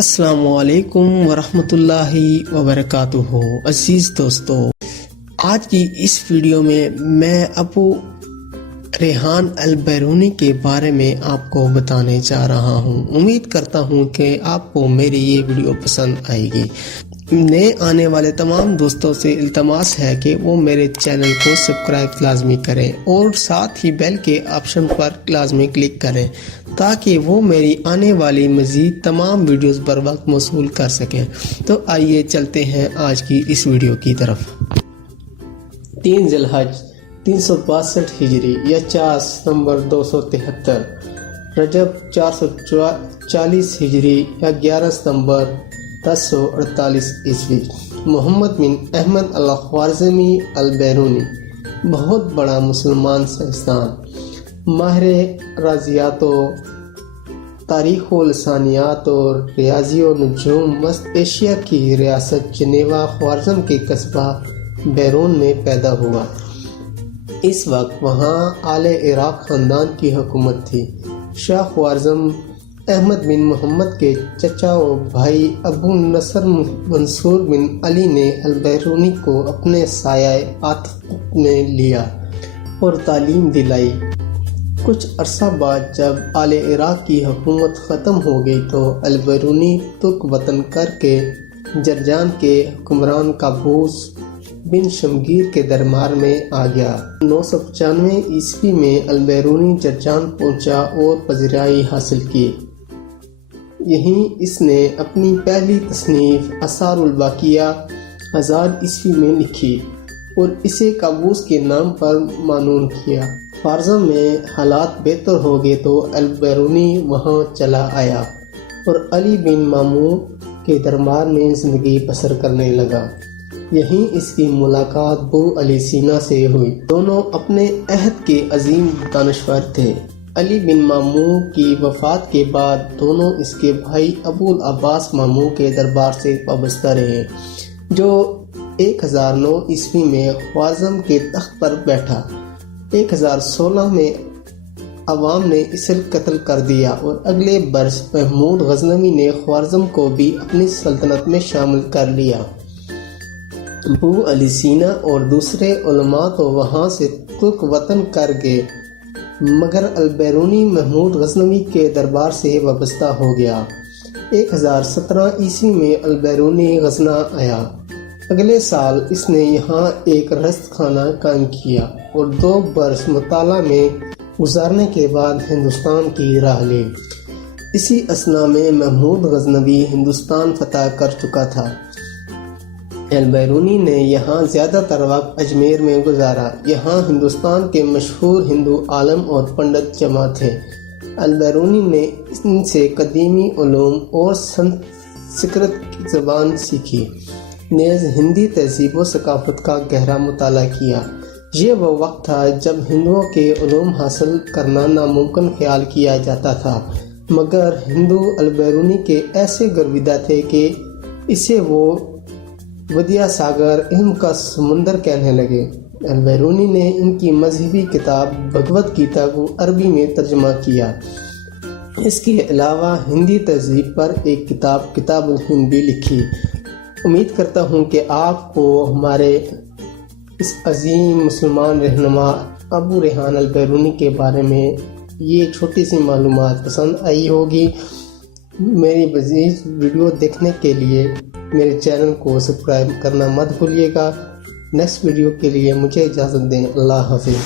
السلام علیکم ورحمۃ اللہ وبرکاتہ۔ عزیز دوستو، آج کی اس ویڈیو میں ابو ریحان البیرونی کے بارے میں آپ کو بتانے جا رہا ہوں۔ امید کرتا ہوں کہ آپ کو میری یہ ویڈیو پسند آئے گی۔ نئے آنے والے تمام دوستوں سے التماس ہے کہ وہ میرے چینل کو سبسکرائب لازمی کریں اور ساتھ ہی بیل کے آپشن پر لازمی کلک کریں تاکہ وہ میری آنے والی مزید تمام ویڈیوز پر وقت موصول کر سکیں۔ تو آئیے چلتے ہیں آج کی اس ویڈیو کی طرف۔ 3 ذی الحج 362 ہجری یا 4 ستمبر 273، رجب 440 ہجری یا 11 ستمبر 1048 عیسوی۔ محمد بن احمد الخوارزمی البیرونی بہت بڑا مسلمان سائنسدان، ماہر ریاضیات و تاریخ و لسانیات اور ریاضی و نجوم وسط ایشیا کی ریاست جنیوا خوارزم کے قصبہ بیرون میں پیدا ہوا۔ اس وقت وہاں آل عراق خاندان کی حکومت تھی۔ شاہ خوارزم احمد بن محمد کے چچا و بھائی ابو نصر منصور بن علی نے البیرونی کو اپنے سایہ عاطفت میں لیا اور تعلیم دلائی۔ کچھ عرصہ بعد جب آل عراق کی حکومت ختم ہو گئی تو البیرونی ترک وطن کر کے جرجان کے حکمران قابوس بن شمگیر کے دربار میں آ گیا۔ 995 عیسوی میں البیرونی جرجان پہنچا اور پذیرائی حاصل کی۔ یہیں اس نے اپنی پہلی تصنیف آثار الباقیہ 1000 عیسوی میں لکھی اور اسے قابوس کے نام پر معنون کیا۔ خوارزم میں حالات بہتر ہو گئے تو البیرونی وہاں چلا آیا اور علی بن مامون کے دربار میں زندگی بسر کرنے لگا۔ یہیں اس کی ملاقات ابو علی سینا سے ہوئی۔ دونوں اپنے عہد کے عظیم دانشور تھے۔ علی بن مامون کی وفات کے بعد دونوں اس کے بھائی ابو العباس مامون کے دربار سے وابستہ رہے، جو 1009 عیسوی میں خوارزم کے تخت پر بیٹھا۔ 1016 میں عوام نے اسے قتل کر دیا اور اگلے برس محمود غزنوی نے خوارزم کو بھی اپنی سلطنت میں شامل کر لیا۔ ابو علی سینا اور دوسرے علماء تو وہاں سے ترک وطن کر گئے، مگر البیرونی محمود غزنوی کے دربار سے وابستہ ہو گیا۔ 1017 عیسوی میں البیرونی غزنہ آیا۔ اگلے سال اس نے یہاں ایک رست خانہ قائم کیا اور 2 برس مطالعہ میں گزارنے کے بعد ہندوستان کی راہ لی۔ اسی اثنا میں محمود غزنوی ہندوستان فتح کر چکا تھا۔ البیرونی نے یہاں زیادہ تر وقت اجمیر میں گزارا۔ یہاں ہندوستان کے مشہور ہندو عالم اور پنڈت جمع تھے۔ البیرونی نے ان سے قدیمی علوم اور سنسکرت کی زبان سیکھی، نیز ہندی تہذیب و ثقافت کا گہرا مطالعہ کیا۔ یہ وہ وقت تھا جب ہندوؤں کے علوم حاصل کرنا ناممکن خیال کیا جاتا تھا، مگر ہندو البیرونی کے ایسے گرویدہ تھے کہ اسے وہ ودیا ساگر علم کا سمندر کہنے لگے۔ البیرونی نے ان کی مذہبی کتاب بھگوت گیتا کو عربی میں ترجمہ کیا۔ اس کے علاوہ ہندی تہذیب پر ایک کتاب الہند بھی لکھی۔ امید کرتا ہوں کہ آپ کو ہمارے اس عظیم مسلمان رہنما ابو ریحان البیرونی کے بارے میں یہ چھوٹی سی معلومات پسند آئی ہوگی۔ میری مزید ویڈیو دیکھنے کے لیے میرے چینل کو سبسکرائب کرنا مت بھولیے گا۔ نیکسٹ ویڈیو کے لیے مجھے اجازت دیں۔ اللہ حافظ۔